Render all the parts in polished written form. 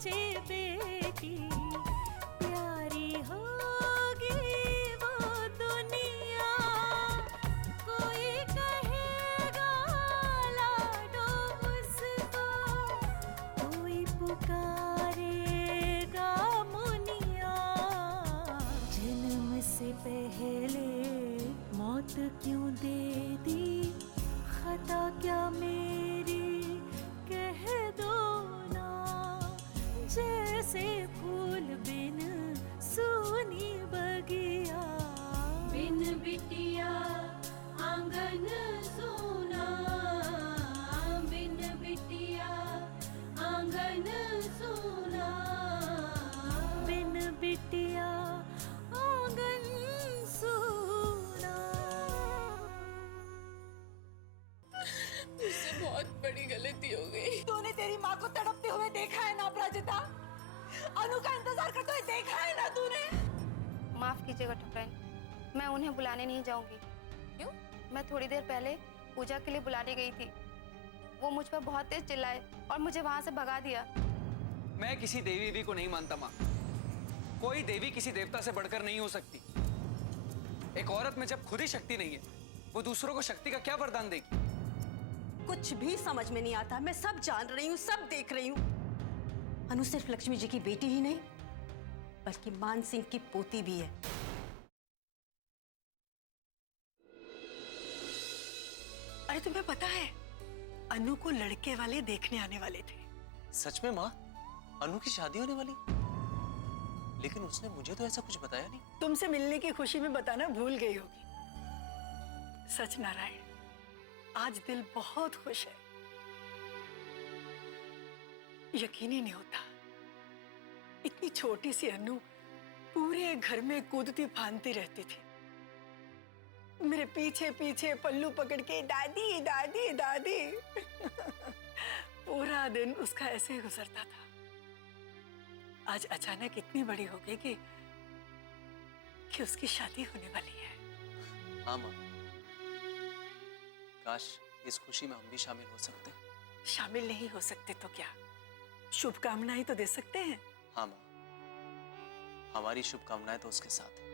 सोचे बेटी प्यारी होगी वो दुनिया, कोई कहेगा लाडो उसको, कोई पुकारेगा मुनिया। जन्म से पहले मौत क्यों दे दी, खता क्या मेरी कह दो ना। जैसे फूल बिन सूनी बगिया, बिन बिटिया आंगन सूना, बिन बिटिया आंगन सूना, बिन बिटिया आंगन सूना। मुझसे बहुत बड़ी गलती हो गई। तूने तेरी माँ को तड़पते हुए देखा है ना अपराजिता? अनु का इंतजार करते हुए देखा है ना तूने? माफ कीजिएगा ठकुराइन, मैं उन्हें बुलाने नहीं जाऊंगी। क्यों? मैं थोड़ी देर पहले पूजा के लिए बुलाने गई थी। वो मुझ पर बहुत तेज चिल्लाए और मुझे वहां से भगा दिया। मैं किसी देवी को नहीं मानता माँ। कोई देवी किसी देवता से बढ़कर नहीं हो सकती। एक औरत में जब खुद ही शक्ति नहीं है, वो दूसरों को शक्ति का क्या वरदान देगी? कुछ भी समझ में नहीं आता। मैं सब जान रही हूँ, सब देख रही हूँ। अनु सिर्फ लक्ष्मी जी की बेटी ही नहीं, बल्कि मान सिंह की पोती भी है। अरे तुम्हें पता है, अनु को लड़के वाले देखने आने वाले थे। सच में माँ? अनु की शादी होने वाली? लेकिन उसने मुझे तो ऐसा कुछ बताया नहीं। तुमसे मिलने की खुशी में बताना भूल गई होगी। सच नारायण, आज दिल बहुत खुश है। यकीन ही नहीं होता, इतनी छोटी सी अनु पूरे घर में कूदती फांदती रहती थी। मेरे पीछे पीछे पल्लू पकड़ के दादी दादी दादी पूरा दिन उसका ऐसे ही गुजरता था। आज अचानक इतनी बड़ी हो गई कि उसकी शादी होने वाली है। हाँ माँ, काश इस खुशी में हम भी शामिल हो सकते। शामिल नहीं हो सकते तो क्या, शुभकामनाएं तो दे सकते हैं। हाँ माँ, हमारी शुभकामनाएं तो उसके साथ हैं।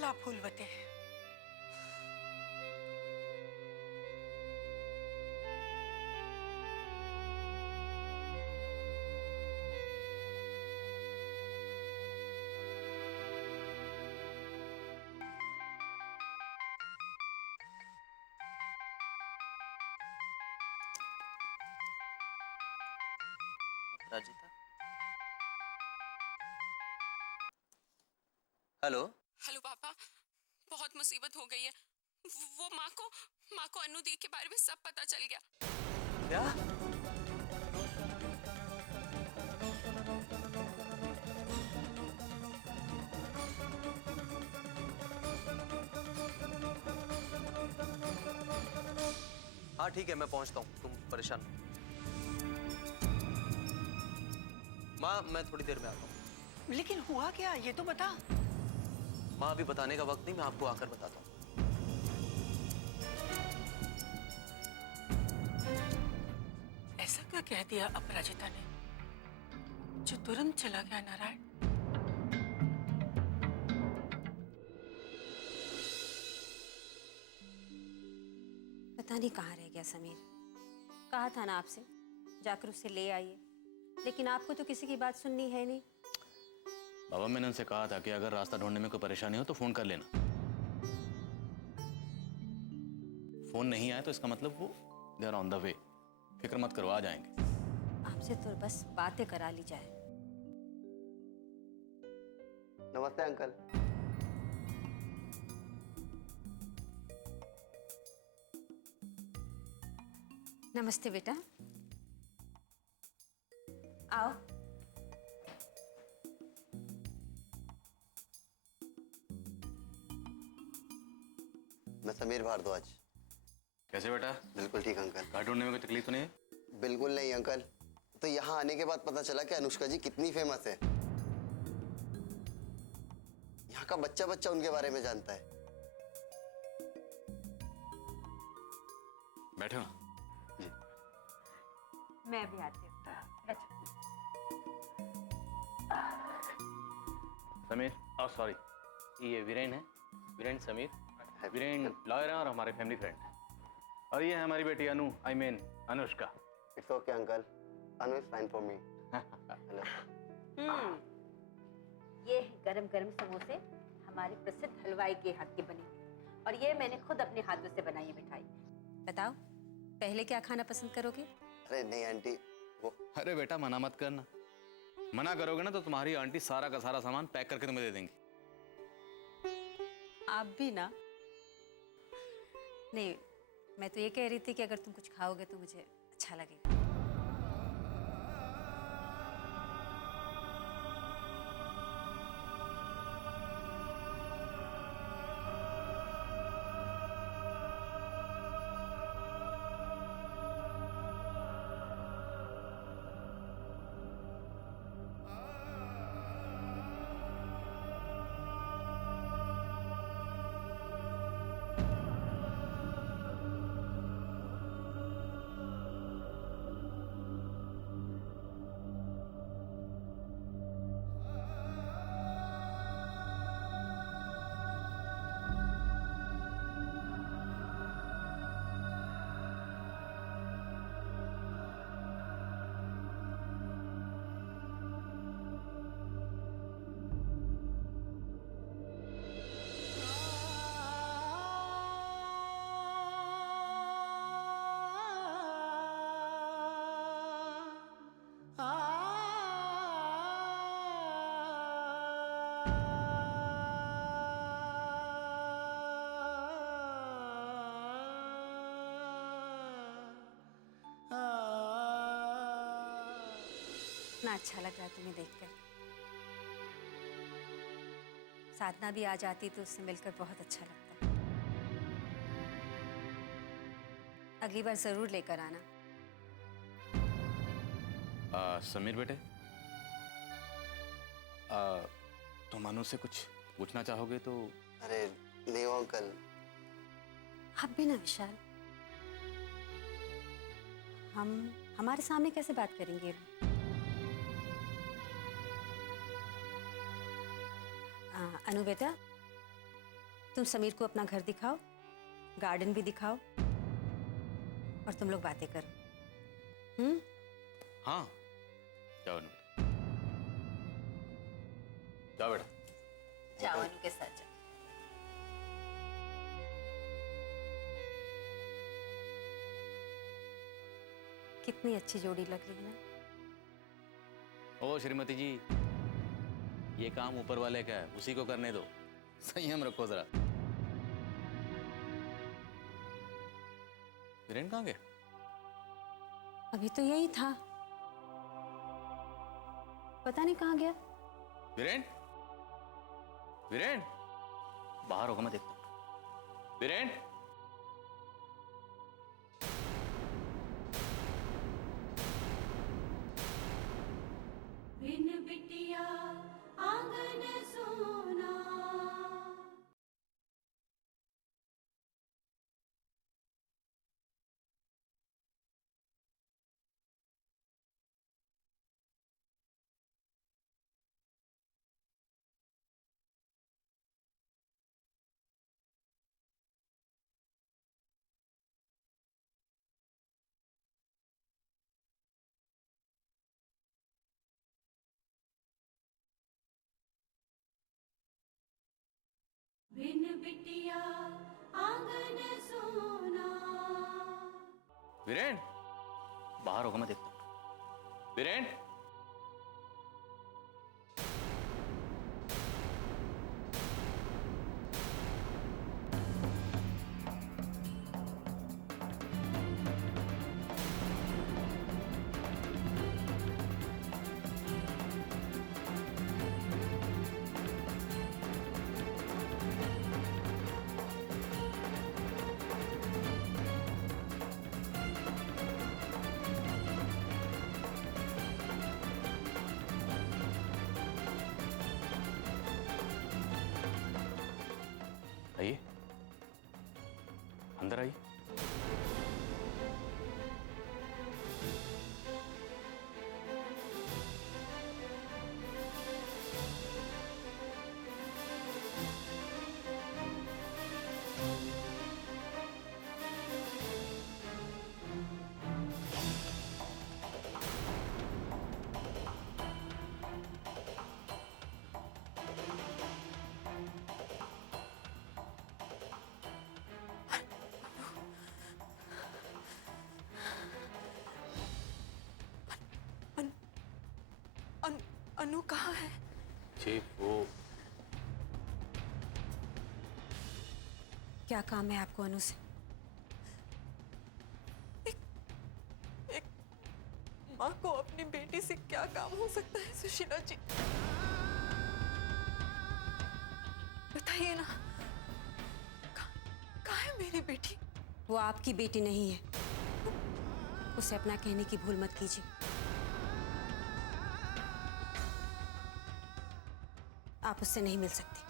ला फूलवती। राजिता, हेलो। हेलो पापा, बहुत मुसीबत हो गई है। वो माँ को अनु दी के बारे में सब पता चल गया। क्या? हाँ ठीक है, मैं पहुंचता हूँ, तुम परेशान मत। माँ मैं थोड़ी देर में आता हूँ। लेकिन हुआ क्या, ये तो बता। माँ अभी बताने का वक्त नहीं, मैं आपको आकर बताता हूँ। ऐसा क्या कह दिया अपराजिता ने जो तुरंत चला गया नारायण? पता नहीं कहाँ रह गया समीर। कहा था ना आपसे, जाकर उसे ले आइए, लेकिन आपको तो किसी की बात सुननी है नहीं। बाबा मैंने उनसे कहा था कि अगर रास्ता ढूंढने में कोई परेशानी हो तो फोन कर लेना। फोन नहीं आया तो इसका मतलब वो they are on the way. फिक्र मत करो, आ जाएंगे। आपसे तो बस बातें करा ली जाए। नमस्ते अंकल। नमस्ते बेटा, आओ। मैं समीर भारद्वाज। कैसे बेटा? बिल्कुल ठीक अंकल। कार ढूंढने में कोई तकलीफ तो नहीं है? बिल्कुल नहीं अंकल। तो यहाँ आने के बाद पता चला कि अनुष्का जी कितनी फेमस है। यहाँ का बच्चा बच्चा उनके बारे में जानता है। बैठो। मैं भी आती हूँ। बैठो। समीर, सॉरी, ये वीरेन है, वीरेन समीर। वीरेन लॉयर है और हमारे फैमिली फ्रेंड है। और ये है हमारी बेटी Anu, I mean Anushka. It's okay uncle, Anu is fine for me. Hello. ये गरम गरम समोसे हमारे प्रसिद्ध हलवाई के हाथ के बने हुए, और ये मैंने खुद अपने हाथों से बनाई है मिठाई। बताओ पहले क्या खाना पसंद करोगे? अरे नहीं आंटी, वो अरे बेटा मना मत करना, मना करोगे ना तो तुम्हारी आंटी सारा का सारा सामान पैक करके तुम्हें दे देंगी। आप भी ना। नहीं, मैं तो ये कह रही थी कि अगर तुम कुछ खाओगे तो मुझे अच्छा लगेगा। इतना अच्छा लग रहा है तुम्हें देखकर। साधना भी आ जाती तो उससे मिलकर बहुत अच्छा लगता। अगली बार जरूर लेकर आना। समीर बेटे, तुम अनु से कुछ पूछना चाहोगे तो? अरे नहीं हो अंकल। आप भी ना विशाल, हम हमारे सामने कैसे बात करेंगे? अनु बेटा, तुम समीर को अपना घर दिखाओ, गार्डन भी दिखाओ, और तुम लोग बातें करो। हाँ, जाओ अनु, जाओ बेटा। जाओ अनु के साथ जाओ। कितनी अच्छी जोड़ी लग रही है ना। ओ श्रीमती जी, ये काम ऊपर वाले का है, उसी को करने दो, संयम रखो जरा। वीरेन कहाँ गया? अभी तो यही था, पता नहीं कहाँ गया। वीरेन, वीरेन, बाहर होगा, मैं देखता हूँ। वीरेन, बिन बिटिया आंगन सोना। बिन बिटिया आंगन सोना। वीरेन, बाहर होगा, मैं देखता हूँ। वीरेन, आइए, अंदर आइए। अनु कहाँ है? जी वो क्या काम है आपको अनु से? एक माँ को अपनी बेटी से क्या काम हो सकता है सुशीला जी? बताइए ना, कहाँ है मेरी बेटी? वो आपकी बेटी नहीं है। उसे अपना कहने की भूल मत कीजिए। आप उससे नहीं मिल सकती।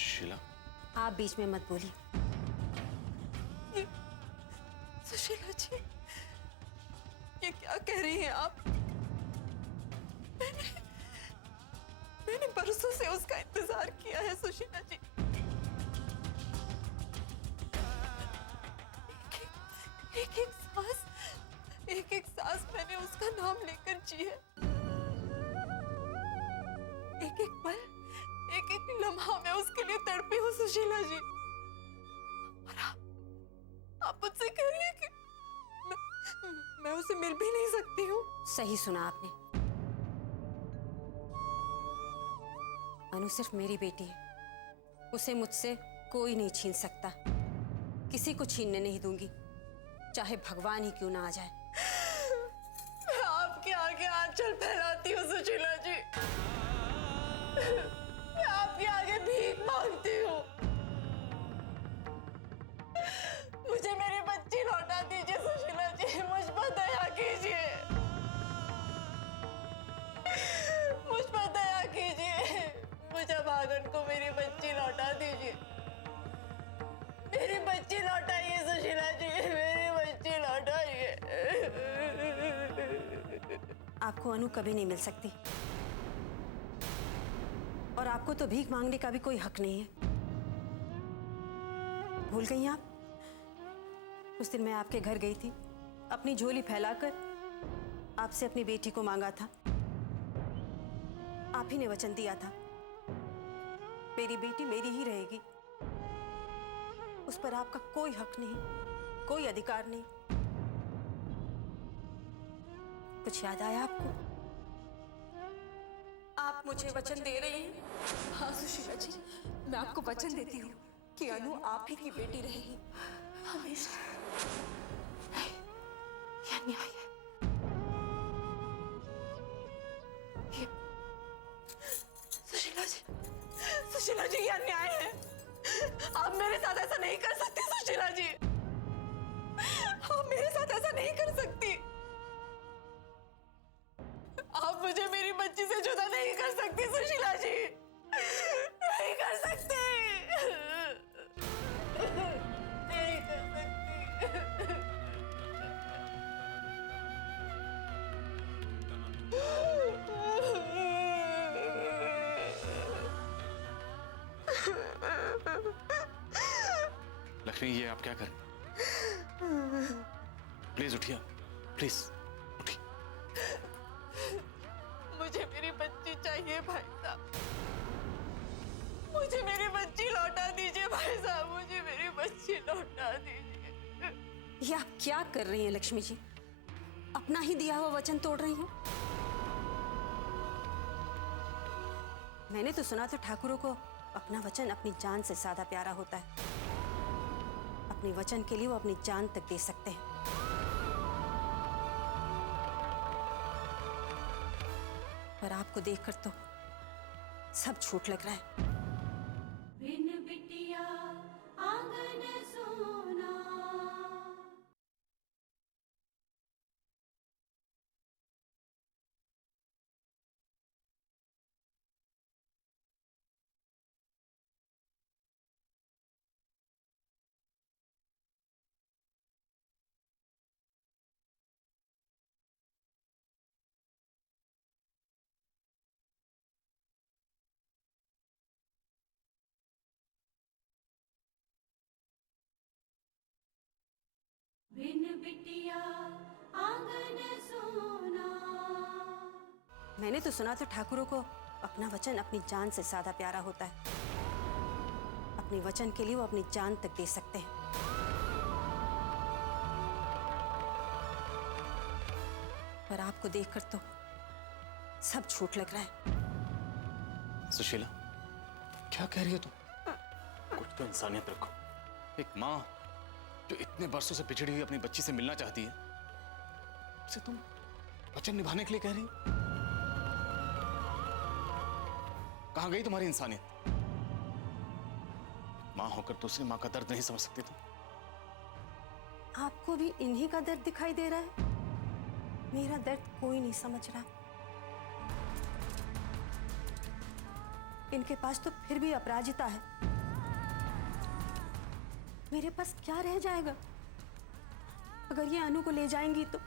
शीला, आप बीच में मत बोलिए। सुशीला जी, ये क्या कह रही हैं आप? मैंने बरसों से उसका इंतजार किया है सुशीला जी। एक एक सांस मैंने उसका नाम लेकर जी है। एक एक पल, एक एक लम्हा मैं उसके लिए तड़पी हूँ सुशीला जी। और आप मुझसे कह रही हैं कि मैं उसे मिल भी नहीं सकती हूँ? सही सुना आपने। अनु सिर्फ मेरी बेटी है। उसे मुझसे कोई नहीं छीन सकता। किसी को छीनने नहीं दूंगी, चाहे भगवान ही क्यों ना आ जाए। मैं आपके आगे आंचल फैलाती हूँ सुशीला जी। मैं आपके आगे भीख मांगती हूँ। मुझे मेरी बच्ची लौटा दीजिए सुशीला जी। मुझ पर दया कीजिए। मुझ पर दया कीजिए। मुझे भागन को मेरी बच्ची लौटा दीजिए। मेरी बच्ची लौटाइए सुशीला जी। मेरी बच्ची लौटाइए। आपको अनु कभी नहीं मिल सकती, और आपको तो भीख मांगने का भी कोई हक नहीं है। भूल गई आप? उस दिन मैं आपके घर गई थी, अपनी झोली फैलाकर आपसे अपनी बेटी को मांगा था। आप ही ने वचन दिया था, मेरी बेटी मेरी ही रहेगी। उस पर आपका कोई हक नहीं, कोई अधिकार नहीं। कुछ याद आया आपको? आप मुझे वचन दे रही हैं? हाँ सुशीला जी, मैं आपको वचन देती हूँ कि अनु आप ही की बेटी रहेगी हमेशा। यह न्याय है। सुशीला जी, यह न्याय है। आप मेरे साथ ऐसा नहीं कर सकती सुशीला जी। आप मेरे साथ ऐसा नहीं कर सकती। आप मुझे मेरी बच्ची से जुदा नहीं कर सकती सुशीला जी। नहीं कर सकती। नहीं कर सकती। लक्ष्मी, ये आप क्या कर? प्लीज उठिए, प्लीज उठिए। मुझे मेरी बच्ची चाहिए भाई साहब। मुझे मेरी बच्ची लौटा दीजिए भाई साहब। मुझे मेरी बच्ची लौटा दीजिए। ये आप क्या कर रही हैं लक्ष्मी जी? अपना ही दिया हुआ वचन तोड़ रही हो। मैंने तो सुना था ठाकुरों को अपना वचन अपनी जान से ज्यादा प्यारा होता है। अपने वचन के लिए वो अपनी जान तक दे सकते हैं। पर आपको देखकर तो सब झूठ लग रहा है। बिन बिटिया आंगन सोना। बिन बिटिया आंगन सोना। मैंने तो सुना था ठाकुरों को अपना वचन अपनी जान से ज्यादा प्यारा होता है। अपने वचन के लिए वो अपनी जान तक दे सकते हैं। पर आपको देखकर तो सब झूठ लग रहा है। सुशीला, क्या कह रही हो तुम? कुछ तो इंसानियत रखो। एक माँ जो इतने बरसों से पिछड़ी हुई अपनी बच्ची से मिलना चाहती है, उसे तुम वचन निभाने के लिए कह रही हो? कहाँ गई तुम्हारी इंसानियत? माँ होकर दूसरी माँ का दर्द नहीं समझ सकती तुम? आपको भी इन्हीं का दर्द दिखाई दे रहा है? मेरा दर्द कोई नहीं समझ रहा। इनके पास तो फिर भी अपराजिता है। मेरे पास क्या रह जाएगा? अगर ये अनु को ले जाएंगी तो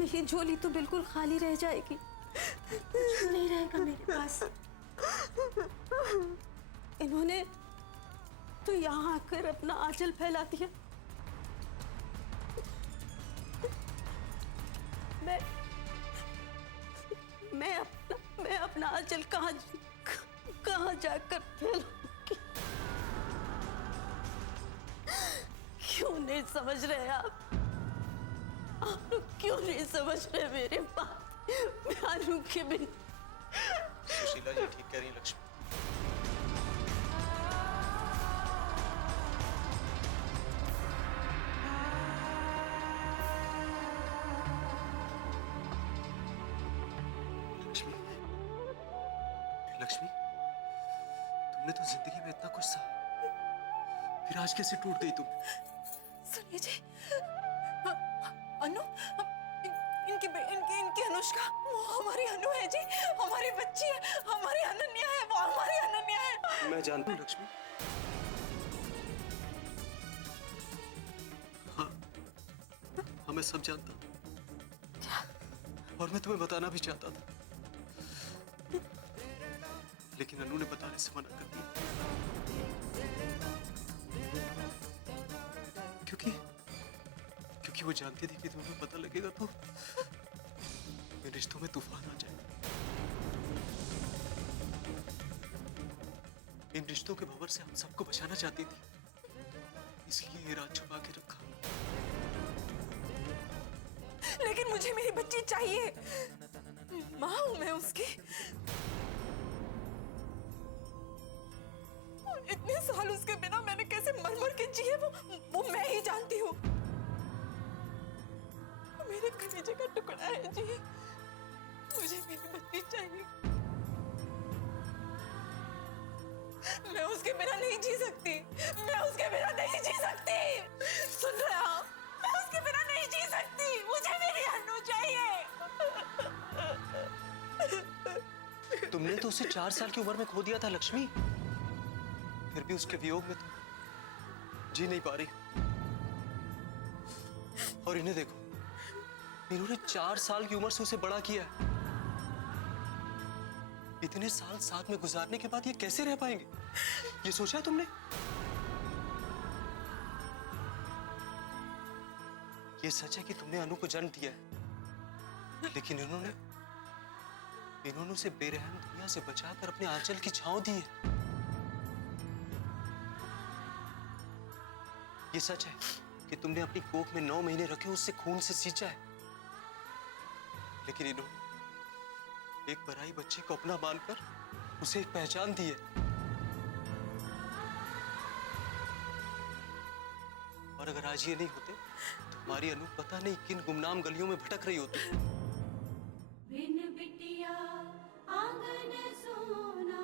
मेरी झोली तो बिल्कुल खाली रह जाएगी। कुछ नहीं रहेगा मेरे पास। इन्होंने तो यहाँ आकर अपना आंचल फैला दिया। मैं अपना आंचल कहाँ जाकर फैलाऊंगी? क्यों नहीं समझ रहे आप लोग क्यों नहीं समझ रहे मेरे बात? मैं अनु के बिन। सुशीला जी ठीक कह रही हैं लक्ष्मी। लक्ष्मी, तुमने तो जिंदगी में इतना कुछ सहा, फिर आज कैसे टूट गई तुम? सुनिए जी, अनु, इनकी अनुष्का, वो हमारी अनु है जी, हमारी बच्ची है, हमारी अनन्या है, वो हमारी अनन्या है। मैं जानता हूँ लक्ष्मी। हाँ, मैं सब जानता हूँ। और मैं तुम्हें बताना भी चाहता था, लेकिन अनु ने बताने से मना कर दिया। क्योंकि वो जानती थी कि तुम्हें पता लगेगा तो इन रिश्तों में तूफान आ जाएगा। इन रिश्तों के भंवर से हम सबको बचाना चाहती थी, इसलिए ये राज छुपा के रखा। लेकिन मुझे मेरी बच्ची चाहिए, माँ हूं मैं उसकी। इतने साल उसके बिना मैंने कैसे मर मर के जिए वो मैं ही जानती हूँ। मेरे कलेजे का टुकड़ा है जी, मुझे मेरी बच्ची चाहिए। मैं उसके बिना नहीं जी सकती, मैं उसके बिना नहीं जी सकती। सुन रहे हो? मैं उसके बिना नहीं जी सकती, मुझे मेरी अनु चाहिए। तुमने तो उसे 4 साल की उम्र में खो दिया था लक्ष्मी, फिर भी उसके वियोग में तुम जी नहीं पा रही। और इन्हें देखो, इन्होंने 4 साल की उम्र से उसे बड़ा किया है। इतने साल साथ में गुजारने के बाद ये कैसे रह पाएंगे, ये सोचा है तुमने? ये सच है कि तुमने अनु को जन्म दिया है, लेकिन इन्होंने उसे बेरहम दुनिया से बचाकर अपने आंचल की छांव दी है। ये सच है कि तुमने अपनी कोख में 9 महीने रखे उससे खून से सींचा है, लेकिन इन्होंने एक पराई बच्चे को अपना मानकर उसे एक पहचान दी है। और अगर आज ये नहीं होते तो हमारी अनु पता नहीं किन गुमनाम गलियों में भटक रही होती। बिन बिटिया आंगन सोना।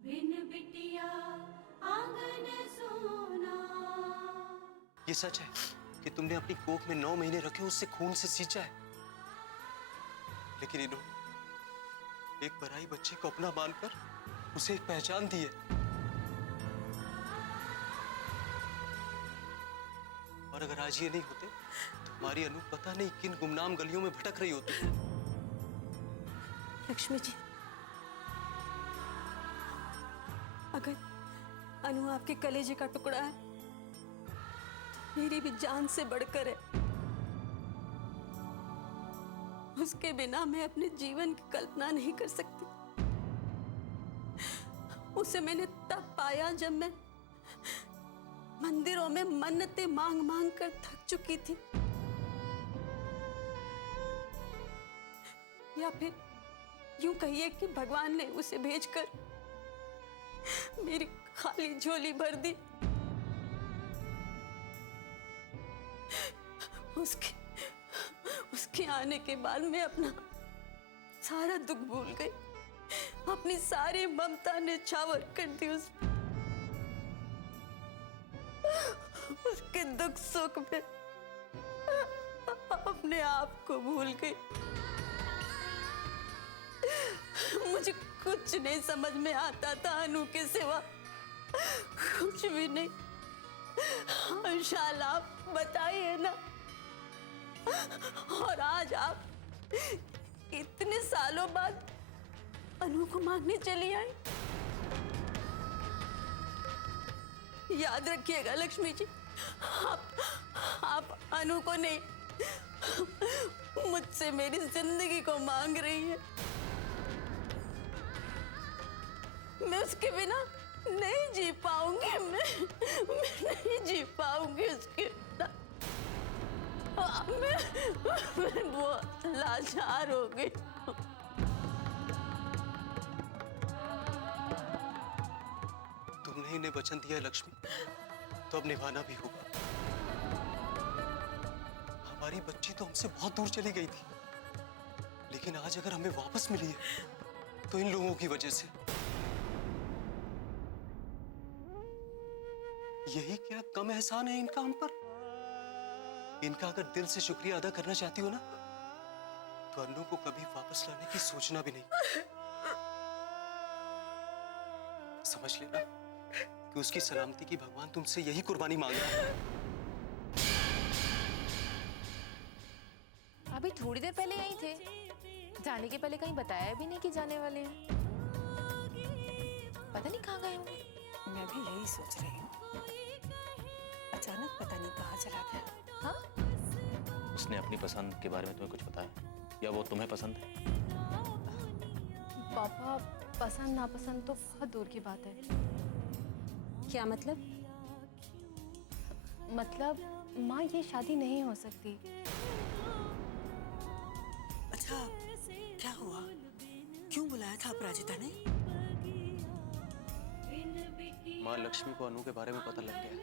बिन बिटिया आंगन सोना। ये सच है कि तुमने अपनी कोख में 9 महीने रखे उससे खून से सींचा है, लेकिन इन्होंने एक पराई बच्चे को अपना मानकर उसे एक पहचान दी है। और अगर आज ये नहीं होते तो हमारी अनु पता नहीं किन गुमनाम गलियों में भटक रही होती है। लक्ष्मी जी, अगर अनु आपके कलेजे का टुकड़ा है, मेरी भी जान से बढ़कर है। उसके बिना मैं अपने जीवन की कल्पना नहीं कर सकती। उसे मैंने तब पाया जब मैं मंदिरों में मन्नतें मांग मांग कर थक चुकी थी, या फिर यूं कहिए कि भगवान ने उसे भेजकर मेरी खाली झोली भर दी। उसके आने के बाद मैं अपना सारा दुख भूल गई। अपनी सारी ममता ने छावर कर दी उसके दुख सुख में अपने आप को भूल गई। मुझे कुछ नहीं समझ में आता था अनु के सिवा, कुछ भी नहीं। विशाल, आप बताइए ना। और आज आप इतने सालों बाद अनु को मांगने चली आई। याद रखिएगा लक्ष्मी जी, आप अनु को नहीं, मुझसे मेरी जिंदगी को मांग रही है। मैं उसके बिना नहीं जी पाऊंगी। मैं नहीं जी पाऊंगी उसके बिना। मैं बहुत लाचार हो गई। तुमने इन्हें वचन दिया है लक्ष्मी, तो अब निभाना भी होगा। हमारी बच्ची तो हमसे बहुत दूर चली गई थी, लेकिन आज अगर हमें वापस मिली है तो इन लोगों की वजह से। यही क्या कम एहसान है इनका हम पर? इनका अगर दिल से शुक्रिया अदा करना चाहती हो ना, तो अन्नू को कभी वापस लाने की सोचना भी नहीं। समझ लेना कि उसकी सलामती की भगवान तुमसे यही कुर्बानी मांग रहा है। अभी थोड़ी देर पहले यहीं थे, जाने के पहले कहीं बताया भी नहीं कि जाने वाले हैं। पता नहीं कहाँ गए होंगे। मैं भी यही सोच रही हूँ, अचानक पता नहीं कहाँ चला गया। हाँ? उसने अपनी पसंद के बारे में तुम्हें कुछ बताया, या वो तुम्हें पसंद है? पापा, पसंद नापसंद तो बहुत दूर की बात है। क्या मतलब? मतलब माँ, ये शादी नहीं हो सकती। अच्छा, क्या हुआ? क्यों बुलाया था अपराजिता ने? माँ लक्ष्मी को अनु के बारे में पता लग गया है।